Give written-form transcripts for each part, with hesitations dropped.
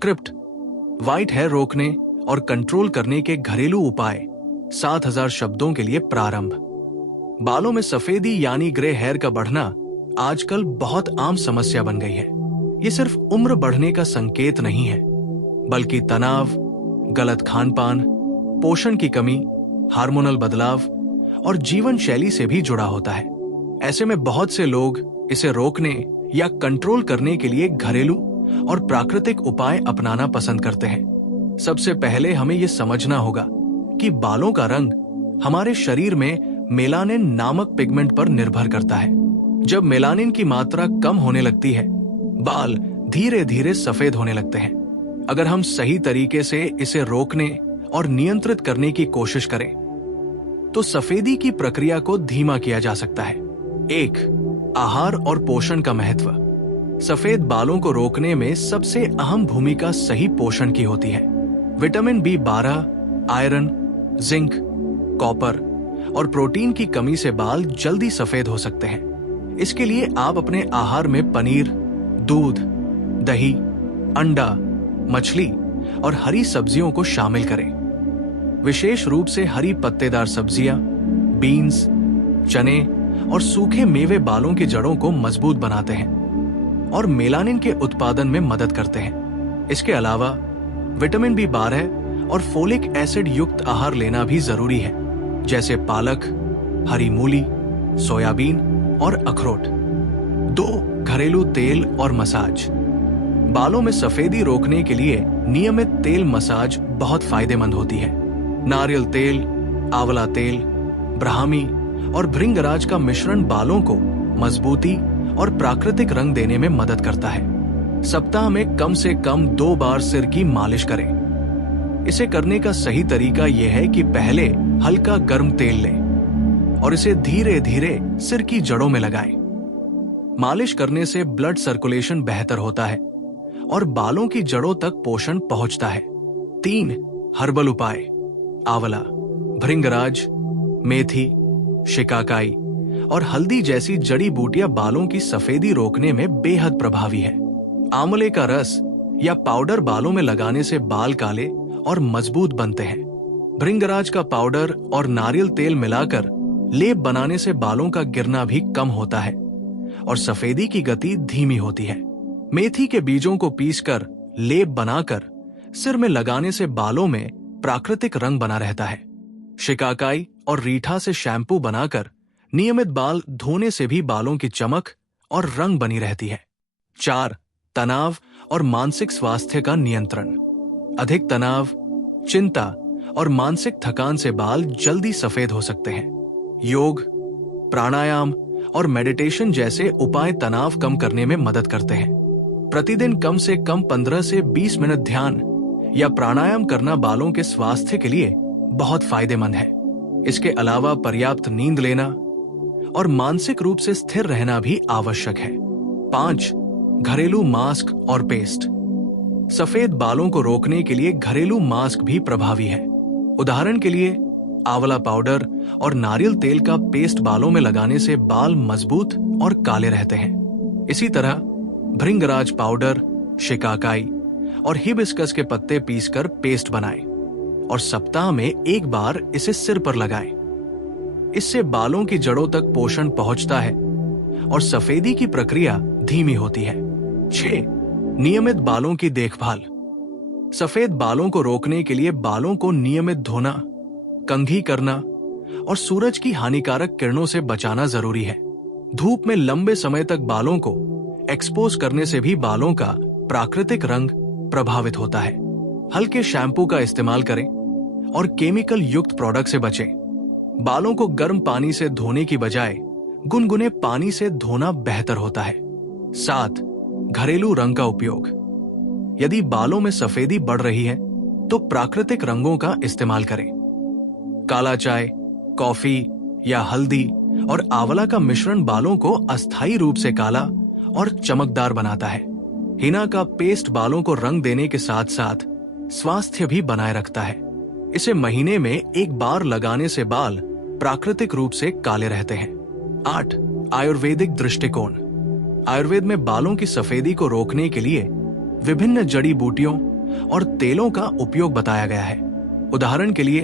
Script: white hair रोकने और control करने के घरेलू उपाय, 7000 शब्दों के लिए प्रारंभ। बालों में सफेदी यानी ग्रे हेयर का बढ़ना आजकल बहुत आम समस्या बन गई है। ये सिर्फ उम्र बढ़ने का संकेत नहीं है, बल्कि तनाव, गलत खान-पान, पोषण की कमी, हार्मोनल बदलाव और जीवन शैली से भी जुड़ा होता है। ऐसे में बहुत से लोग इसे रोकने या कंट्रोल करने के लिए घरेलू और प्राकृतिक उपाय अपनाना पसंद करते हैं। सबसे पहले हमें यह समझना होगा कि बालों का रंग हमारे शरीर में मेलानिन नामक पिगमेंट पर निर्भर करता है। जब मेलानिन की मात्रा कम होने लगती है, बाल धीरे धीरे सफेद होने लगते हैं। अगर हम सही तरीके से इसे रोकने और नियंत्रित करने की कोशिश करें, तो सफेदी की प्रक्रिया को धीमा किया जा सकता है। 1. आहार और पोषण का महत्व। सफेद बालों को रोकने में सबसे अहम भूमिका सही पोषण की होती है। Vitamin B12, iron, zinc, copper और प्रोटीन की कमी से बाल जल्दी सफेद हो सकते हैं। इसके लिए आप अपने आहार में पनीर, दूध, दही, अंडा, मछली और हरी सब्जियों को शामिल करें। विशेष रूप से हरी पत्तेदार सब्जियां, बीन्स, चने और सूखे मेवे बालों की जड़ों को मजबूत बनाते हैं और मेलानिन के उत्पादन में मदद करते हैं। इसके अलावा विटामिन B12 और फोलिक एसिड युक्त आहार लेना भी जरूरी है, जैसे पालक, हरी मूली, सोयाबीन और अखरोट। 2. घरेलू तेल और मसाज। बालों में सफेदी रोकने के लिए नियमित तेल मसाज बहुत फायदेमंद होती है। नारियल तेल, आंवला तेल, ब्राह्मी और भृंगराज का मिश्रण बालों को मजबूती और प्राकृतिक रंग देने में मदद करता है। सप्ताह में कम से कम 2 बार सिर की मालिश करें। इसे करने का सही तरीका यह है कि पहले हल्का गर्म तेल लें और इसे धीरे धीरे सिर की जड़ों में लगाएं। मालिश करने से ब्लड सर्कुलेशन बेहतर होता है और बालों की जड़ों तक पोषण पहुंचता है। 3. हर्बल उपाय। आंवला, भृंगराज, मेथी, शिकाकाई और हल्दी जैसी जड़ी बूटियां बालों की सफेदी रोकने में बेहद प्रभावी है। आंवले का रस या पाउडर बालों में लगाने से बाल काले और मजबूत बनते हैं। भृंगराज का पाउडर और नारियल तेल मिलाकर लेप बनाने से बालों का गिरना भी कम होता है और सफेदी की गति धीमी होती है। मेथी के बीजों को पीसकर लेप बनाकर सिर में लगाने से बालों में प्राकृतिक रंग बना रहता है। शिकाकाई और रीठा से शैम्पू बनाकर नियमित बाल धोने से भी बालों की चमक और रंग बनी रहती है। 4. तनाव और मानसिक स्वास्थ्य का नियंत्रण। अधिक तनाव, चिंता और मानसिक थकान से बाल जल्दी सफेद हो सकते हैं। योग, प्राणायाम और मेडिटेशन जैसे उपाय तनाव कम करने में मदद करते हैं। प्रतिदिन कम से कम 15 से 20 मिनट ध्यान या प्राणायाम करना बालों के स्वास्थ्य के लिए बहुत फायदेमंद है। इसके अलावा पर्याप्त नींद लेना और मानसिक रूप से स्थिर रहना भी आवश्यक है। 5. घरेलू मास्क और पेस्ट। सफेद बालों को रोकने के लिए घरेलू मास्क भी प्रभावी है। उदाहरण के लिए आंवला पाउडर और नारियल तेल का पेस्ट बालों में लगाने से बाल मजबूत और काले रहते हैं। इसी तरह भृंगराज पाउडर, शिकाकाई और हिबिस्कस के पत्ते पीसकर पेस्ट बनाएं और सप्ताह में 1 बार इसे सिर पर लगाएं। इससे बालों की जड़ों तक पोषण पहुंचता है और सफेदी की प्रक्रिया धीमी होती है। 6. नियमित बालों की देखभाल। सफेद बालों को रोकने के लिए बालों को नियमित धोना, कंघी करना और सूरज की हानिकारक किरणों से बचाना जरूरी है। धूप में लंबे समय तक बालों को एक्सपोज करने से भी बालों का प्राकृतिक रंग प्रभावित होता है। हल्के शैम्पू का इस्तेमाल करें और केमिकल युक्त प्रोडक्ट से बचें। बालों को गर्म पानी से धोने की बजाय गुनगुने पानी से धोना बेहतर होता है। 7. घरेलू रंग का उपयोग। यदि बालों में सफेदी बढ़ रही है, तो प्राकृतिक रंगों का इस्तेमाल करें। काला चाय, कॉफी या हल्दी और आंवला का मिश्रण बालों को अस्थायी रूप से काला और चमकदार बनाता है। हिना का पेस्ट बालों को रंग देने के साथ साथ स्वास्थ्य भी बनाए रखता है। इसे महीने में 1 बार लगाने से बाल प्राकृतिक रूप से काले रहते हैं। 8. आयुर्वेदिक दृष्टिकोण। आयुर्वेद में बालों की सफेदी को रोकने के लिए विभिन्न जड़ी बूटियों और तेलों का उपयोग बताया गया है। उदाहरण के लिए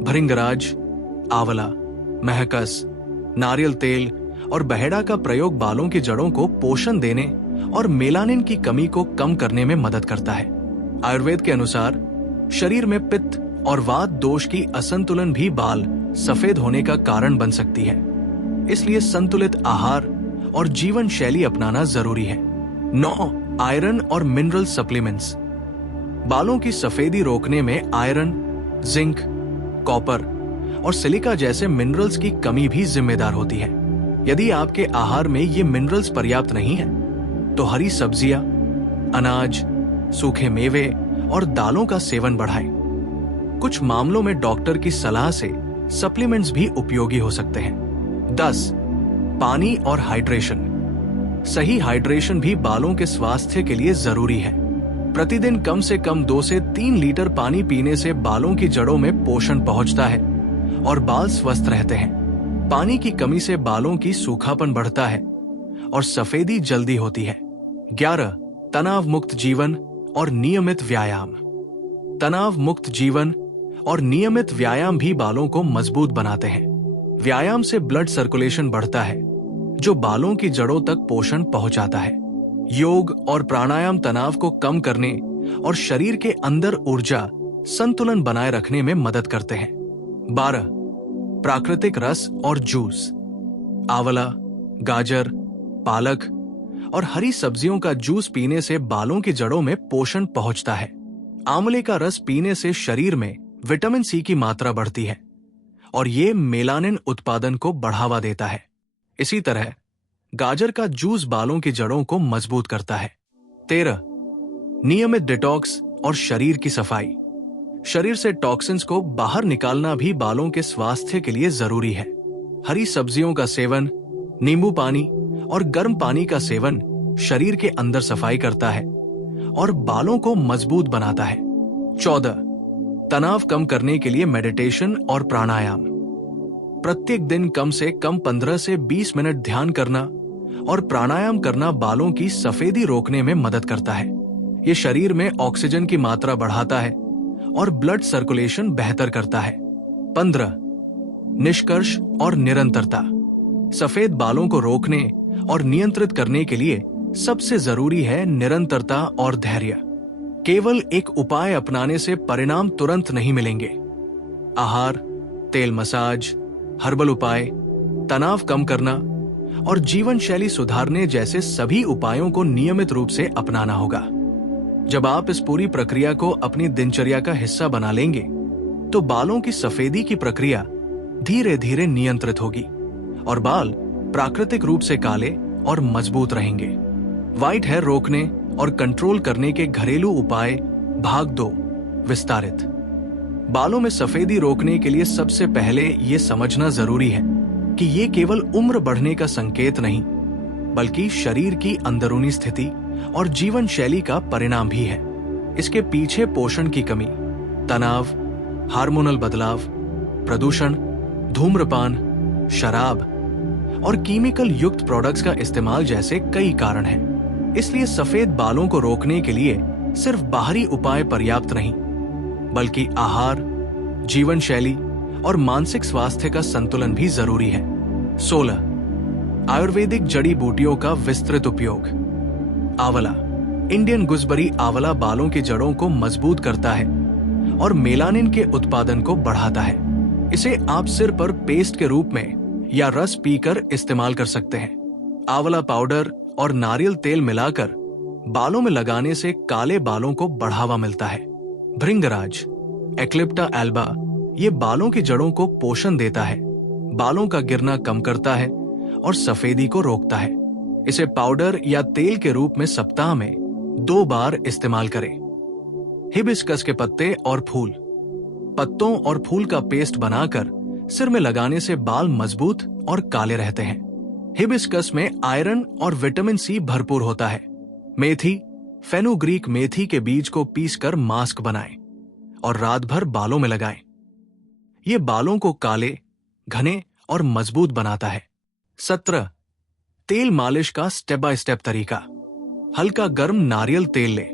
भृंगराज, आंवला, महकस, नारियल तेल और बहेड़ा का प्रयोग बालों की जड़ों को पोषण देने और मेलानिन की कमी को कम करने में मदद करता है। आयुर्वेद के अनुसार शरीर में पित्त और वात दोष की असंतुलन भी बाल सफेद होने का कारण बन सकती है। इसलिए संतुलित आहार और जीवन शैली अपनाना जरूरी है। 9. आयरन और मिनरल सप्लीमेंट्स। बालों की सफेदी रोकने में आयरन, जिंक, कॉपर और सिलिका जैसे मिनरल्स की कमी भी जिम्मेदार होती है। यदि आपके आहार में ये मिनरल्स पर्याप्त नहीं है तो हरी सब्जियां, अनाज, सूखे मेवे और दालों का सेवन बढ़ाएं। कुछ मामलों में डॉक्टर की सलाह से सप्लीमेंट्स भी उपयोगी हो सकते हैं। 10. पानी और हाइड्रेशन। सही हाइड्रेशन भी बालों के स्वास्थ्य के लिए जरूरी है। प्रतिदिन कम से कम 2 से 3 लीटर पानी पीने से बालों की जड़ों में पोषण पहुंचता है और बाल स्वस्थ रहते हैं। पानी की कमी से बालों की सूखापन बढ़ता है और सफेदी जल्दी होती है। 11. तनाव मुक्त जीवन और नियमित व्यायाम। तनाव मुक्त जीवन और नियमित व्यायाम भी बालों को मजबूत बनाते हैं। व्यायाम से ब्लड सर्कुलेशन बढ़ता है, जो बालों की जड़ों तक पोषण पहुंचाता है। योग और प्राणायाम तनाव को कम करने और शरीर के अंदर ऊर्जा संतुलन बनाए रखने में मदद करते हैं। 12. प्राकृतिक रस और जूस। आंवला, गाजर, पालक और हरी सब्जियों का जूस पीने से बालों की जड़ों में पोषण पहुंचता है। आंवले का रस पीने से शरीर में विटामिन सी की मात्रा बढ़ती है और ये मेलानिन उत्पादन को बढ़ावा देता है। इसी तरह गाजर का जूस बालों की जड़ों को मजबूत करता है। 13. नियमित डिटॉक्स और शरीर की सफाई। शरीर से टॉक्सिन्स को बाहर निकालना भी बालों के स्वास्थ्य के लिए जरूरी है। हरी सब्जियों का सेवन, नींबू पानी और गर्म पानी का सेवन शरीर के अंदर सफाई करता है और बालों को मजबूत बनाता है। 14. तनाव कम करने के लिए मेडिटेशन और प्राणायाम। प्रत्येक दिन कम से कम 15 से 20 मिनट ध्यान करना और प्राणायाम करना बालों की सफेदी रोकने में मदद करता है। ये शरीर में ऑक्सीजन की मात्रा बढ़ाता है और ब्लड सर्कुलेशन बेहतर करता है। 15. निष्कर्ष और निरंतरता। सफेद बालों को रोकने और नियंत्रित करने के लिए सबसे जरूरी है निरंतरता और धैर्य। केवल एक उपाय अपनाने से परिणाम तुरंत नहीं मिलेंगे। आहार, तेल मसाज, हर्बल उपाय, तनाव कम करना और जीवन शैली सुधारने जैसे सभी उपायों को नियमित रूप से अपनाना होगा। जब आप इस पूरी प्रक्रिया को अपनी दिनचर्या का हिस्सा बना लेंगे तो बालों की सफेदी की प्रक्रिया धीरे धीरे नियंत्रित होगी और बाल प्राकृतिक रूप से काले और मजबूत रहेंगे। व्हाइट हेयर रोकने और कंट्रोल करने के घरेलू उपाय भाग 2 विस्तारित। बालों में सफेदी रोकने के लिए सबसे पहले ये समझना जरूरी है कि ये केवल उम्र बढ़ने का संकेत नहीं, बल्कि शरीर की अंदरूनी स्थिति और जीवन शैली का परिणाम भी है। इसके पीछे पोषण की कमी, तनाव, हार्मोनल बदलाव, प्रदूषण, धूम्रपान, शराब और केमिकल युक्त प्रोडक्ट्स का इस्तेमाल जैसे कई कारण हैं। इसलिए सफेद बालों को रोकने के लिए सिर्फ बाहरी उपाय पर्याप्त नहीं, बल्कि आहार, जीवन शैली और मानसिक स्वास्थ्य का संतुलन भी जरूरी है। 16. आयुर्वेदिक जड़ी बूटियों का विस्तृत उपयोग। आंवला, इंडियन गुजबरी आंवला बालों की जड़ों को मजबूत करता है और मेलानिन के उत्पादन को बढ़ाता है। इसे आप सिर पर पेस्ट के रूप में या रस पीकर इस्तेमाल कर सकते हैं। आंवला पाउडर और नारियल तेल मिलाकर बालों में लगाने से काले बालों को बढ़ावा मिलता है। भृंगराज, एक्लिप्टा एल्बा, ये बालों की जड़ों को पोषण देता है, बालों का गिरना कम करता है और सफेदी को रोकता है। इसे पाउडर या तेल के रूप में सप्ताह में 2 बार इस्तेमाल करें। हिबिस्कस के पत्ते और फूल, पत्तों और फूल का पेस्ट बनाकर सिर में लगाने से बाल मजबूत और काले रहते हैं। हिबिस्कस में आयरन और विटामिन सी भरपूर होता है। मेथी, फेनुग्रीक मेथी के बीज को पीसकर मास्क बनाएं और रात भर बालों में लगाएं। ये बालों को काले, घने और मजबूत बनाता है। 17. तेल मालिश का स्टेप बाय स्टेप तरीका। हल्का गर्म नारियल तेल लें,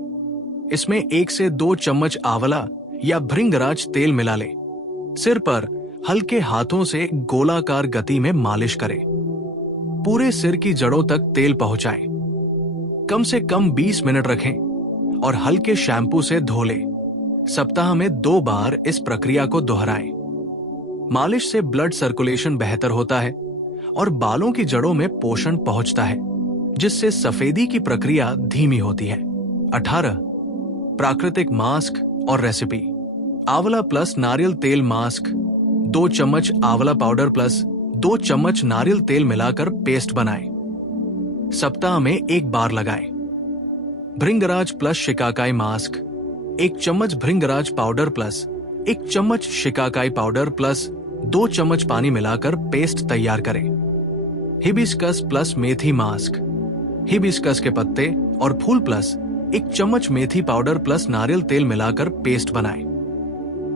इसमें 1 से 2 चम्मच आंवला या भृंगराज तेल मिला लें। सिर पर हल्के हाथों से गोलाकार गति में मालिश करें। पूरे सिर की जड़ों तक तेल पहुंचाएं। कम से कम 20 मिनट रखें और हल्के शैम्पू से धो लें। सप्ताह में 2 बार इस प्रक्रिया को दोहराएं। मालिश से ब्लड सर्कुलेशन बेहतर होता है और बालों की जड़ों में पोषण पहुंचता है, जिससे सफेदी की प्रक्रिया धीमी होती है। 18 प्राकृतिक मास्क और रेसिपी। आंवला प्लस नारियल तेल मास्क। 2 चम्मच आंवला पाउडर प्लस 2 चम्मच नारियल तेल मिलाकर पेस्ट बनाएं। सप्ताह में 1 बार लगाएं। भृंगराज प्लस शिकाकाई मास्क। 1 चम्मच भृंगराज पाउडर प्लस 1 चम्मच शिकाकाई पाउडर प्लस 2 चम्मच पानी मिलाकर पेस्ट तैयार करें। हिबिस्कस प्लस मेथी मास्क। हिबिस्कस के पत्ते और फूल प्लस 1 चम्मच मेथी पाउडर प्लस नारियल तेल मिलाकर पेस्ट बनाएं।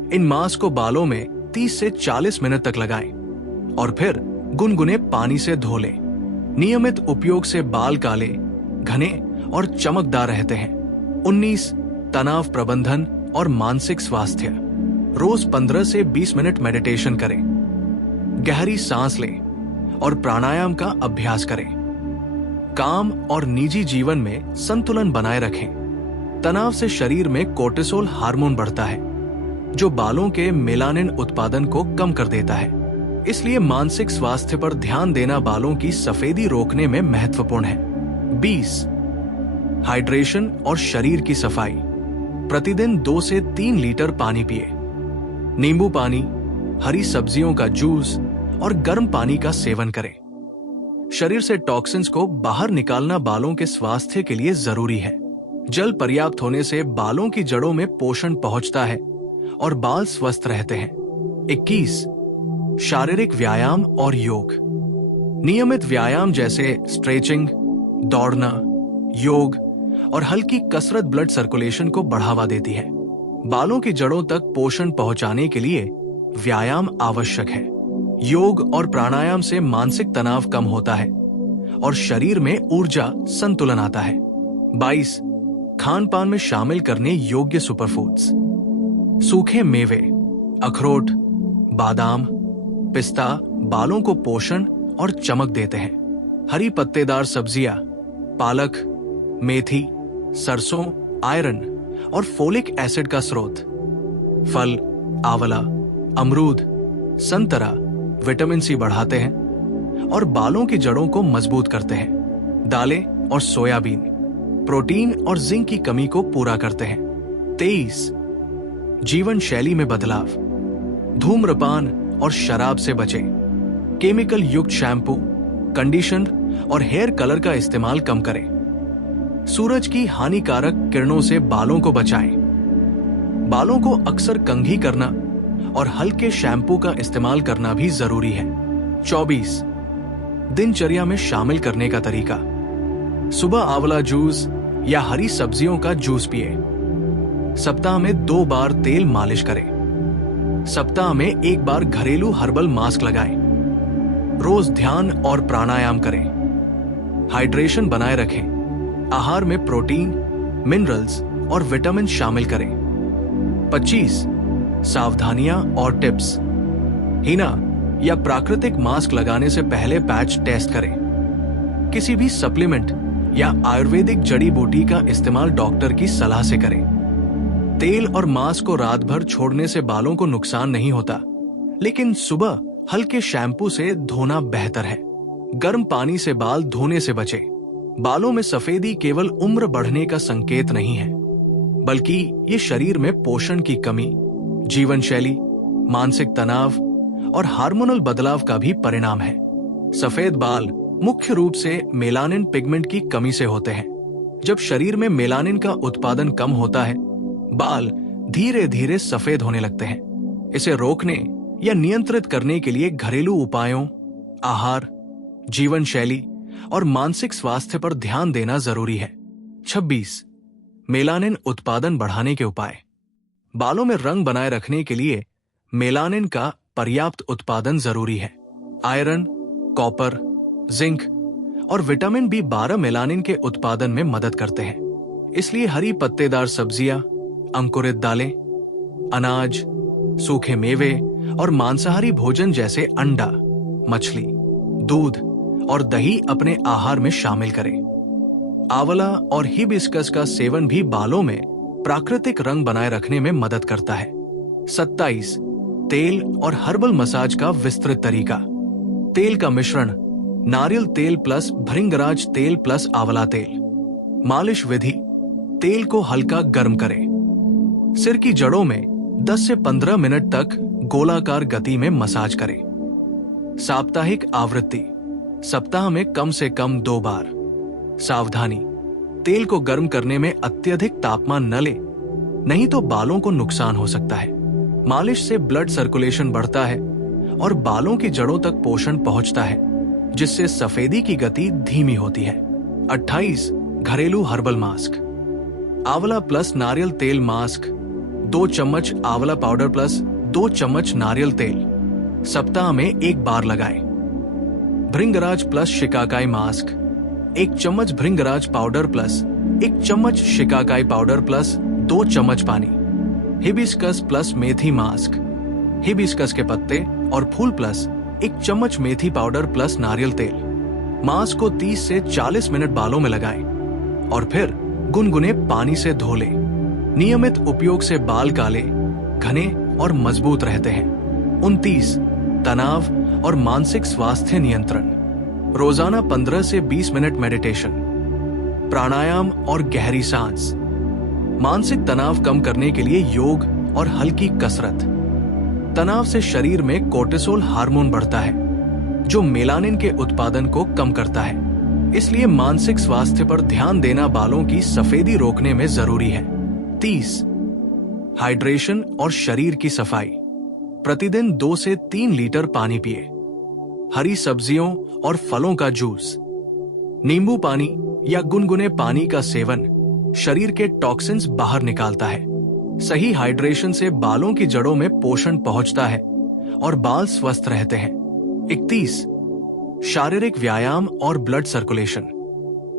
इन मास्क को बालों में 30 से 40 मिनट तक लगाएं और फिर गुनगुने पानी से धो लें। नियमित उपयोग से बाल काले, घने और चमकदार रहते हैं। 19 तनाव प्रबंधन और मानसिक स्वास्थ्य। रोज 15 से 20 मिनट मेडिटेशन करें। गहरी सांस लें और प्राणायाम का अभ्यास करें। काम और निजी जीवन में संतुलन बनाए रखें। तनाव से शरीर में कोर्टिसोल हार्मोन बढ़ता है, जो बालों के मेलानिन उत्पादन को कम कर देता है। इसलिए मानसिक स्वास्थ्य पर ध्यान देना बालों की सफेदी रोकने में महत्वपूर्ण है। 20 हाइड्रेशन और शरीर की सफाई। प्रतिदिन 2 से 3 लीटर पानी पिए। नींबू पानी, हरी सब्जियों का जूस और गर्म पानी का सेवन करें। शरीर से टॉक्सिन्स को बाहर निकालना बालों के स्वास्थ्य के लिए जरूरी है। जल पर्याप्त होने से बालों की जड़ों में पोषण पहुंचता है और बाल स्वस्थ रहते हैं। 21 शारीरिक व्यायाम और योग। नियमित व्यायाम जैसे स्ट्रेचिंग, दौड़ना, योग और हल्की कसरत ब्लड सर्कुलेशन को बढ़ावा देती है। बालों की जड़ों तक पोषण पहुंचाने के लिए व्यायाम आवश्यक है। योग और प्राणायाम से मानसिक तनाव कम होता है और शरीर में ऊर्जा संतुलन आता है। 22 खान पान में शामिल करने योग्य सुपरफूड्स। सूखे मेवे, अखरोट, बादाम, पिस्ता बालों को पोषण और चमक देते हैं। हरी पत्तेदार सब्जियां, पालक, मेथी, सरसों आयरन और फोलिक एसिड का स्रोत। फल, आंवला, अमरूद, संतरा विटामिन सी बढ़ाते हैं और बालों की जड़ों को मजबूत करते हैं। दालें और सोयाबीन प्रोटीन और जिंक की कमी को पूरा करते हैं। 23 जीवन शैली में बदलाव। धूम्रपान और शराब से बचें। केमिकल युक्त शैम्पू, कंडीशनर और हेयर कलर का इस्तेमाल कम करें। सूरज की हानिकारक किरणों से बालों को बचाएं। बालों को अक्सर कंघी करना और हल्के शैम्पू का इस्तेमाल करना भी जरूरी है। 24 दिनचर्या में शामिल करने का तरीका। सुबह आंवला जूस या हरी सब्जियों का जूस पिए। सप्ताह में 2 बार तेल मालिश करें। सप्ताह में 1 बार घरेलू हर्बल मास्क लगाएं। रोज ध्यान और प्राणायाम करें। हाइड्रेशन बनाए रखें। आहार में प्रोटीन, मिनरल्स और विटामिन शामिल करें। 25 सावधानियां और टिप्स। हिना या प्राकृतिक मास्क लगाने से पहले पैच टेस्ट करें। किसी भी सप्लीमेंट या आयुर्वेदिक जड़ी बूटी का इस्तेमाल डॉक्टर की सलाह से करें। तेल और मास्क को रात भर छोड़ने से बालों को नुकसान नहीं होता, लेकिन सुबह हल्के शैम्पू से धोना बेहतर है। गर्म पानी से बाल धोने से बचें। बालों में सफेदी केवल उम्र बढ़ने का संकेत नहीं है, बल्कि ये शरीर में पोषण की कमी, जीवन शैली, मानसिक तनाव और हार्मोनल बदलाव का भी परिणाम है। सफेद बाल मुख्य रूप से मेलानिन पिगमेंट की कमी से होते हैं। जब शरीर में मेलानिन का उत्पादन कम होता है, बाल धीरे धीरे सफेद होने लगते हैं। इसे रोकने या नियंत्रित करने के लिए घरेलू उपायों, आहार, जीवन शैली और मानसिक स्वास्थ्य पर ध्यान देना जरूरी है। 26 मेलानिन उत्पादन बढ़ाने के उपाय। बालों में रंग बनाए रखने के लिए मेलानिन का पर्याप्त उत्पादन जरूरी है। आयरन, कॉपर, जिंक और विटामिन B12 मेलानिन के उत्पादन में मदद करते हैं। इसलिए हरी पत्तेदार सब्जियां, अंकुरित दालें, अनाज, सूखे मेवे और मांसाहारी भोजन जैसे अंडा, मछली, दूध और दही अपने आहार में शामिल करें। आंवला और हिबिस्कस का सेवन भी बालों में प्राकृतिक रंग बनाए रखने में मदद करता है। 27 तेल और हर्बल मसाज का विस्तृत तरीका। तेल का मिश्रण: नारियल तेल प्लस भृंगराज तेल प्लस आंवला तेल। मालिश विधि: तेल को हल्का गर्म करें। सिर की जड़ों में 10 से 15 मिनट तक गोलाकार गति में मसाज करें। साप्ताहिक आवृत्ति: सप्ताह में कम से कम 2 बार। सावधानी: तेल को गर्म करने में अत्यधिक तापमान न ले, नहीं तो बालों को नुकसान हो सकता है। मालिश से ब्लड सर्कुलेशन बढ़ता है और बालों की जड़ों तक पोषण पहुंचता है, जिससे सफेदी की गति धीमी होती है। 28 घरेलू हर्बल मास्क। आंवला प्लस नारियल तेल मास्क: 2 चम्मच आंवला पाउडर प्लस 2 चम्मच नारियल तेल, सप्ताह में 1 बार लगाएं। भृंगराज प्लस शिकाकाई मास्क: 1 चम्मच भृंगराज पाउडर प्लस 1 चम्मच शिकाकाई पाउडर प्लस 2 चम्मच पानी। हिबिस्कस प्लस मेथी मास्क: हिबिस्कस के पत्ते और फूल प्लस 1 चम्मच मेथी पाउडर प्लस नारियल तेल। मास्क को 30 से 40 मिनट बालों में लगाएं और फिर गुनगुने पानी से धो लें। नियमित उपयोग से बाल काले, घने और मजबूत रहते हैं। 29 तनाव और मानसिक स्वास्थ्य नियंत्रण। रोजाना 15 से 20 मिनट मेडिटेशन, प्राणायाम और गहरी सांस। मानसिक तनाव कम करने के लिए योग और हल्की कसरत। तनाव से शरीर में कोर्टिसोल हार्मोन बढ़ता है, जो मेलानिन के उत्पादन को कम करता है। इसलिए मानसिक स्वास्थ्य पर ध्यान देना बालों की सफेदी रोकने में जरूरी है। 30 हाइड्रेशन और शरीर की सफाई। प्रतिदिन 2 से 3 लीटर पानी पिए। हरी सब्जियों और फलों का जूस, नींबू पानी या गुनगुने पानी का सेवन शरीर के टॉक्सिन्स बाहर निकालता है। सही हाइड्रेशन से बालों की जड़ों में पोषण पहुंचता है और बाल स्वस्थ रहते हैं। 31 शारीरिक व्यायाम और ब्लड सर्कुलेशन।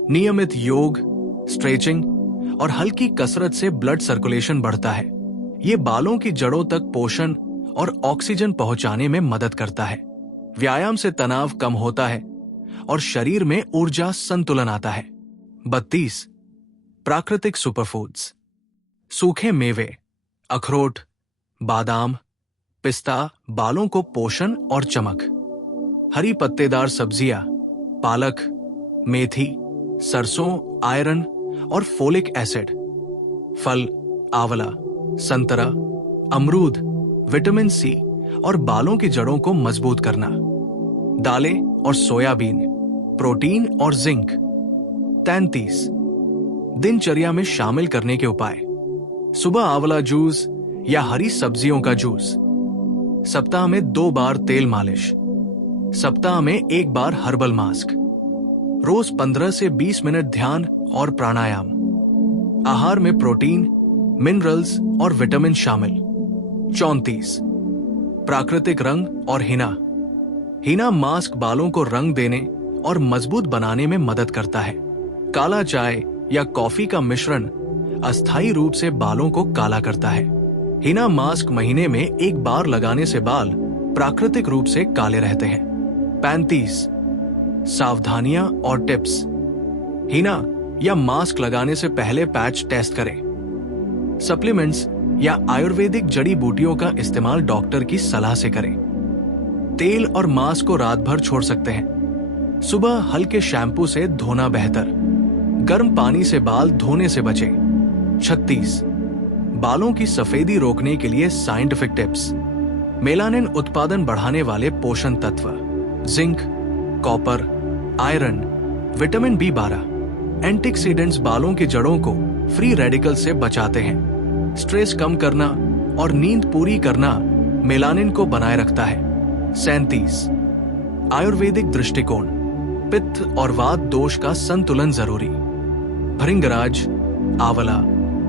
नियमित योग, स्ट्रेचिंग और हल्की कसरत से ब्लड सर्कुलेशन बढ़ता है। ये बालों की जड़ों तक पोषण और ऑक्सीजन पहुंचाने में मदद करता है। व्यायाम से तनाव कम होता है और शरीर में ऊर्जा संतुलन आता है। 32 प्राकृतिक सुपरफूड्स। सूखे मेवे, अखरोट, बादाम, पिस्ता बालों को पोषण और चमक। हरी पत्तेदार सब्जियां, पालक, मेथी, सरसों आयरन और फोलिक एसिड। फल, आंवला, संतरा, अमरूद, विटामिन सी और बालों की जड़ों को मजबूत करना। दालें और सोयाबीन, प्रोटीन और जिंक। 33 दिनचर्या में शामिल करने के उपाय। सुबह आंवला जूस या हरी सब्जियों का जूस। सप्ताह में 2 बार तेल मालिश। सप्ताह में 1 बार हर्बल मास्क। रोज 15 से 20 मिनट ध्यान और प्राणायाम। आहार में प्रोटीन, मिनरल्स और विटामिन शामिल। 34 प्राकृतिक रंग और हिना। हिना मास्क बालों को रंग देने और मजबूत बनाने में मदद करता है। काला चाय या कॉफी का मिश्रण अस्थायी रूप से बालों को काला करता है। हिना मास्क महीने में 1 बार लगाने से बाल प्राकृतिक रूप से काले रहते हैं। 35 सावधानियां और टिप्स। हिना या मास्क लगाने से पहले पैच टेस्ट करें। सप्लीमेंट्स या आयुर्वेदिक जड़ी बूटियों का इस्तेमाल डॉक्टर की सलाह से करें। तेल और मास्क को रात भर छोड़ सकते हैं। सुबह हल्के शैम्पू से धोना बेहतर। गर्म पानी से बाल धोने से बचें। 36 बालों की सफेदी रोकने के लिए साइंटिफिक टिप्स। मेलानिन उत्पादन बढ़ाने वाले पोषण तत्व, zinc, copper, iron, vitamin B12, antioxidants बालों की जड़ों को फ्री रेडिकल से बचाते हैं। स्ट्रेस कम करना और नींद पूरी करना मेलानिन को बनाए रखता है। 37 आयुर्वेदिक दृष्टिकोण। पित्त और वात दोष का संतुलन जरूरी। भृंगराज, आंवला,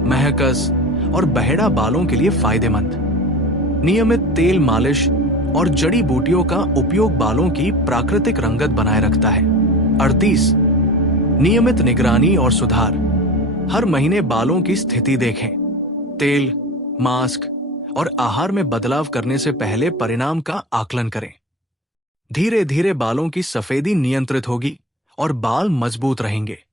महकस और बहेड़ा बालों के लिए फायदेमंद। नियमित तेल मालिश और जड़ी बूटियों का उपयोग बालों की प्राकृतिक रंगत बनाए रखता है। 38 नियमित निगरानी और सुधार। हर महीने बालों की स्थिति देखें। तेल, मास्क और आहार में बदलाव करने से पहले परिणाम का आकलन करें। धीरे धीरे बालों की सफेदी नियंत्रित होगी और बाल मजबूत रहेंगे।